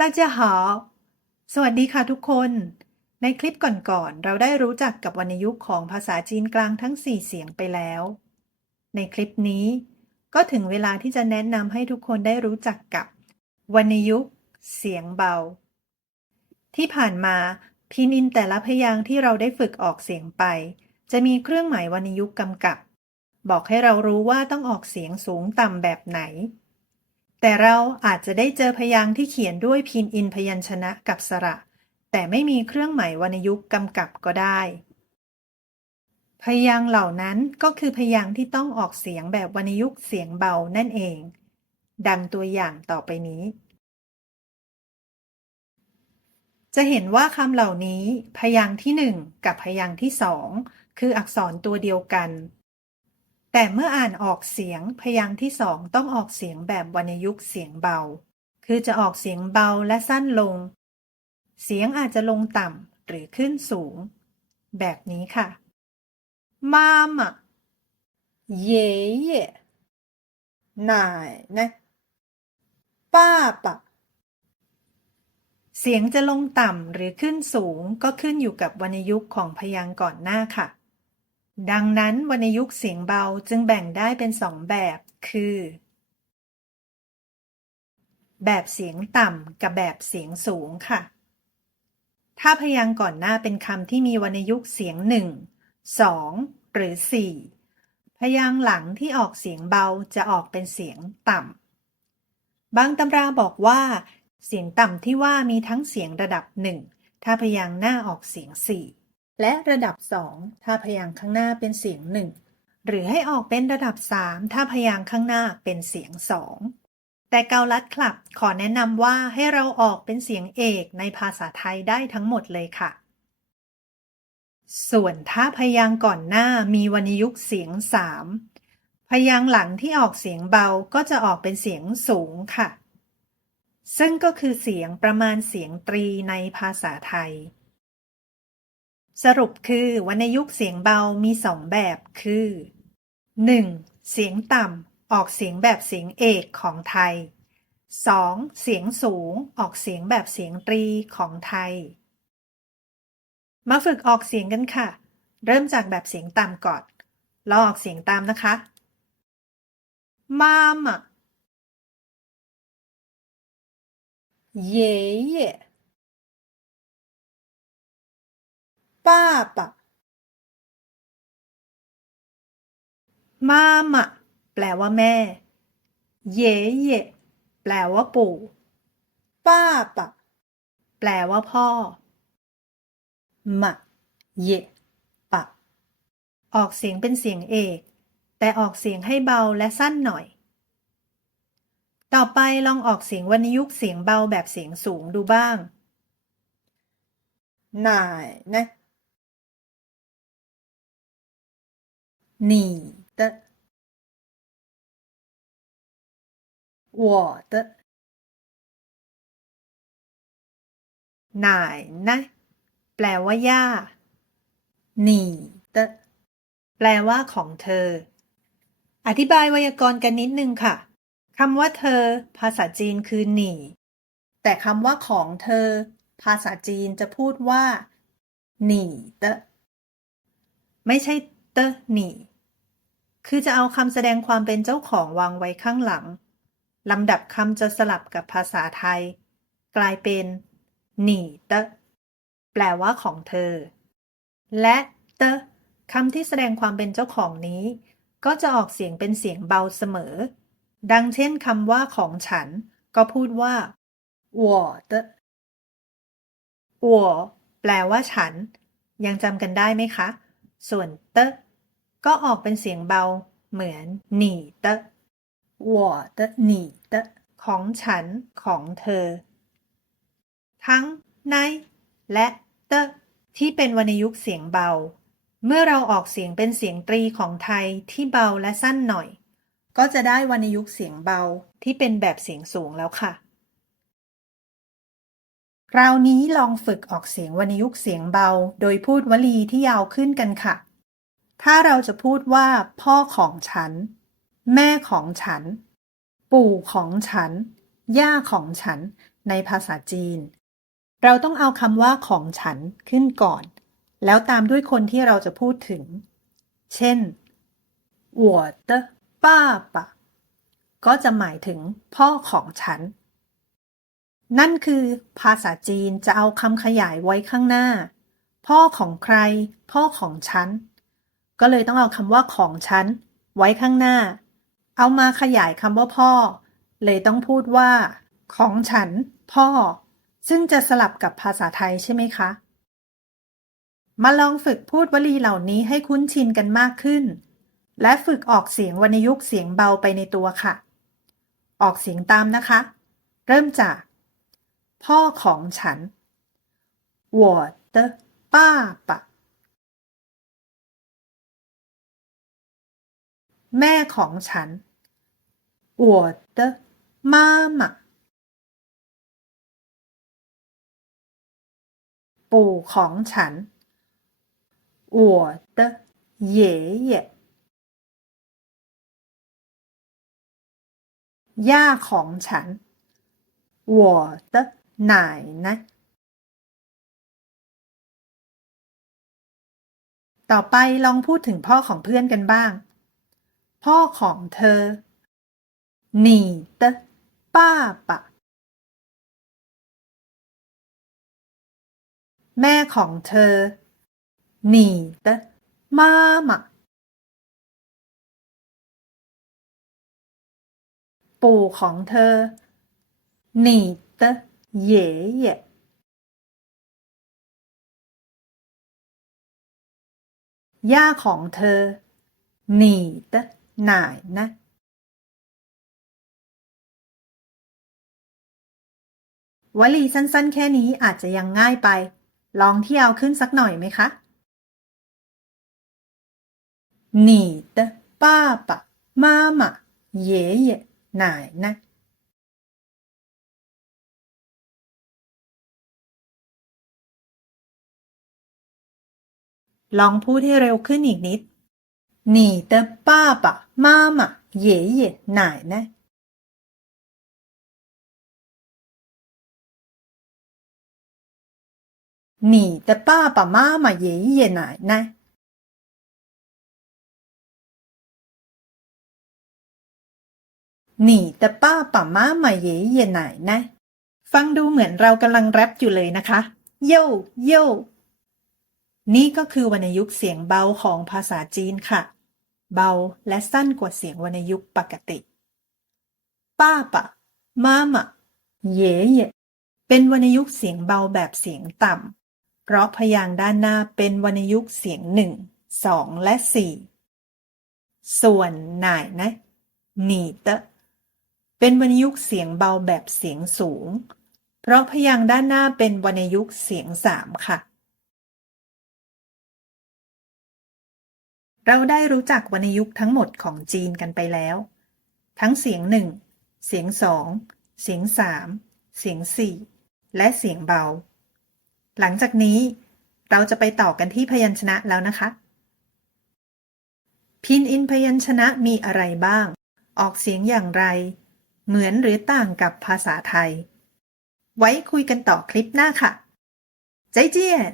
大家好สวัสดีค่ะทุกคน ในคลิปก่อนๆ เราได้รู้จักกับวรรณยุกต์ของภาษาจีนกลางทั้ง 4 เสียงไปแล้ว ในคลิปนี้ ก็ถึงเวลาที่จะแนะนำให้ทุกคนได้รู้จักกับวรรณยุกต์เสียงเบา ที่ผ่านมาพินินแต่ละพยางค์ที่เราได้ฝึกออกเสียงไป จะมีเครื่องหมายวรรณยุกต์กำกับ บอกให้เรารู้ว่าต้องออกเสียงสูงต่ำแบบไหน แต่เราอาจจะได้เจอพยางค์ที่เขียนด้วยพินอินพยัญชนะกับสระ แต่ไม่มีเครื่องหมายวรรณยุกต์กำกับก็ได้ พยางค์เหล่านั้นก็คือพยางค์ที่ต้องออกเสียงแบบวรรณยุกต์เสียงเบานั่นเอง ดังตัวอย่างต่อไปนี้ จะเห็นว่าคำเหล่านี้ พยางค์ที่หนึ่งกับพยางค์ที่สองคืออักษรตัวเดียวกัน แต่เมื่ออ่านออกเสียงพยางค์ที่สองต้องออกเสียงแบบวรรณยุกต์เสียงเบา คือจะออกเสียงเบาและสั้นลง เสียงอาจจะลงต่ำหรือขึ้นสูง แบบนี้ค่ะ มามะเย่เย่นายนะป้าปะเสียงจะลงต่ำหรือขึ้นสูงก็ขึ้นอยู่กับวรรณยุกต์ของพยางค์ก่อนหน้าค่ะ ดังนั้นวรรณยุกต์เสียงเบาจึงแบ่งได้เป็นสองแบบ คือ แบบเสียงต่ำกับแบบเสียงสูงค่ะ ถ้าพยางค์ก่อนหน้าเป็นคำที่มีวรรณยุกต์เสียงหนึ่งสองหรือสี่พยางค์หลังที่ออกเสียงเบาจะออกเป็นเสียงต่ำ บางตำราบอกว่า เสียงต่ำที่ว่ามีทั้งเสียงระดับหนึ่งถ้าพยางค์หน้าออกเสียงสี่ และระดับสองถ้าพยางค์ข้างหน้าเป็นเสียงหนึ่งหรือให้ออกเป็นระดับสามถ้าพยางค์ข้างหน้าเป็นเสียงสองแต่เกาลัดคลับขอแนะนำว่าให้เราออกเป็นเสียงเอกในภาษาไทยได้ทั้งหมดเลยค่ะ ส่วนถ้าพยางค์ก่อนหน้ามีวรรณยุกต์เสียงสามพยางค์หลังที่ออกเสียงเบาก็จะออกเป็นเสียงสูงค่ะ ซึ่งก็คือเสียงประมาณเสียงตรีในภาษาไทย สรุปคือวรรณยุกต์เสียงเบามีสองแบบคือ 1. เสียงต่ำ ออกเสียงแบบเสียงเอกของไทย 2. เสียงสูง ออกเสียงแบบเสียงตรีของไทย มาฝึกออกเสียงกันค่ะ เริ่มจากแบบเสียงต่ำก่อนลองออกเสียงตามนะคะ มาม่า爷爷 ป้爸爸มาม่าแปลว่าแม่ เย่เย่แปลว่าปู่ ป้าปะแปลว่าพ่อมะเย่ปะ ออกเสียงเป็นเสียงเอก แต่ออกเสียงให้เบาและสั้นหน่อย ต่อไปลองออกเสียงวรรณยุกต์เสียงเบาแบบเสียงสูงดูบ้าง หน่ายนะ 你的我的奶奶แปลว่าย่า你的แปลว่าของเธอ อธิบายไวยากรณ์กันนิดนึงค่ะคำว่าเธอ ภาษาจีนคือหนี่ แต่คำว่าของเธอ ภาษาจีนจะพูดว่าหนี่เตะไม่ใช่ เตะหนี่ คือจะเอาคำแสดงความเป็นเจ้าของวางไว้ข้างหลัง ลำดับคำจะสลับกับภาษาไทย กลายเป็นหนี่เตะแปลว่าของเธอ และเตะคำที่แสดงความเป็นเจ้าของนี้ ก็จะออกเสียงเป็นเสียงเบาเสมอ ดังเช่นคำว่าของฉัน ก็พูดว่า我的我แปลว่าฉัน ยังจำกันได้ไหมคะ ส่วนเตะ ก็ออกเป็นเสียงเบา เหมือนหนีเตะ我的你的ของฉันของเธอ ทั้งในและเตะที่เป็นวรรณยุกต์เสียงเบา เมื่อเราออกเสียงเป็นเสียงตรีของไทยที่เบาและสั้นหน่อย ก็จะได้วรรณยุกต์เสียงเบาที่เป็นแบบเสียงสูงแล้วค่ะ คราวนี้ลองฝึกออกเสียงวรรณยุกต์เสียงเบา โดยพูดวลีที่ยาวขึ้นกันค่ะ ถ้าเราจะพูดว่า พ่อของฉัน แม่ของฉัน ปู่ของฉัน ย่าของฉันในภาษาจีน เราต้องเอาคำว่าของฉันขึ้นก่อน แล้วตามด้วยคนที่เราจะพูดถึง เช่น我的爸爸ก็จะหมายถึงพ่อของฉัน นั่นคือภาษาจีนจะเอาคำขยายไว้ข้างหน้า พ่อของใคร พ่อของฉัน ก็เลยต้องเอาคำว่าของฉัน ไว้ข้างหน้า เอามาขยายคำว่าพ่อ เลยต้องพูดว่า ของฉัน พ่อ ซึ่งจะสลับกับภาษาไทยใช่ไหมคะ มาลองฝึกพูดวลีเหล่านี้ให้คุ้นชินกันมากขึ้น และฝึกออกเสียงวรรณยุกต์เสียงเบาไปในตัวค่ะ ออกเสียงตามนะคะ เริ่มจาก พ่อของฉัน我的爸爸 แม่ของฉัน我的妈妈ปู่ของฉัน我的爷爷ย่าของฉัน我的奶奶ต่อไปลองพูดถึงพ่อของเพื่อนกันบ้าง พ่อของเธอ你的爸爸แม่ของเธอ你的妈妈ปู่ของเธอ你的爷爷ย่าของเธอ你的 奶奶วลีสั้นๆ แค่นี้อาจจะยังง่ายไป ลองที่เอาขึ้นสักหน่อยไหมคะ你的爸爸妈妈爷爷奶奶ลองพูดให้เร็วขึ้นอีกนิด 你的爸爸妈妈爷爷奶奶你的爸爸妈妈爷爷奶奶你的爸爸妈妈爷爷奶奶ฟังดูเหมือนเรากำลังแรปอยู่เลยนะคะ โยโยนี่ก็คือวรรณยุกต์เสียงเบาของภาษาจีนค่ะ เบาและสั้นกว่าเสียงวรรณยุกต์ปกติ ป้าปะมามาเย่เย่เป็นวรรณยุกต์เสียงเบาแบบเสียงต่ำ เพราะพยางค์ด้านหน้าเป็นวรรณยุกต์เสียงหนึ่งสองและสี่ส่วนหน่ายนะหนีเตะเป็นวรรณยุกต์เสียงเบาแบบเสียงสูง เพราะพยางค์ด้านหน้าเป็นวรรณยุกต์เสียงสามค่ะ เราได้รู้จักวรรณยุกต์ทั้งหมดของจีนกันไปแล้ว ทั้งเสียงหนึ่ง เสียงสอง เสียงสาม เสียงสี่ และเสียงเบา หลังจากนี้ เราจะไปต่อกันที่พยัญชนะแล้วนะคะ พินอินพยัญชนะมีอะไรบ้าง ออกเสียงอย่างไร เหมือนหรือต่างกับภาษาไทย ไว้คุยกันต่อคลิปหน้าค่ะใจเจียน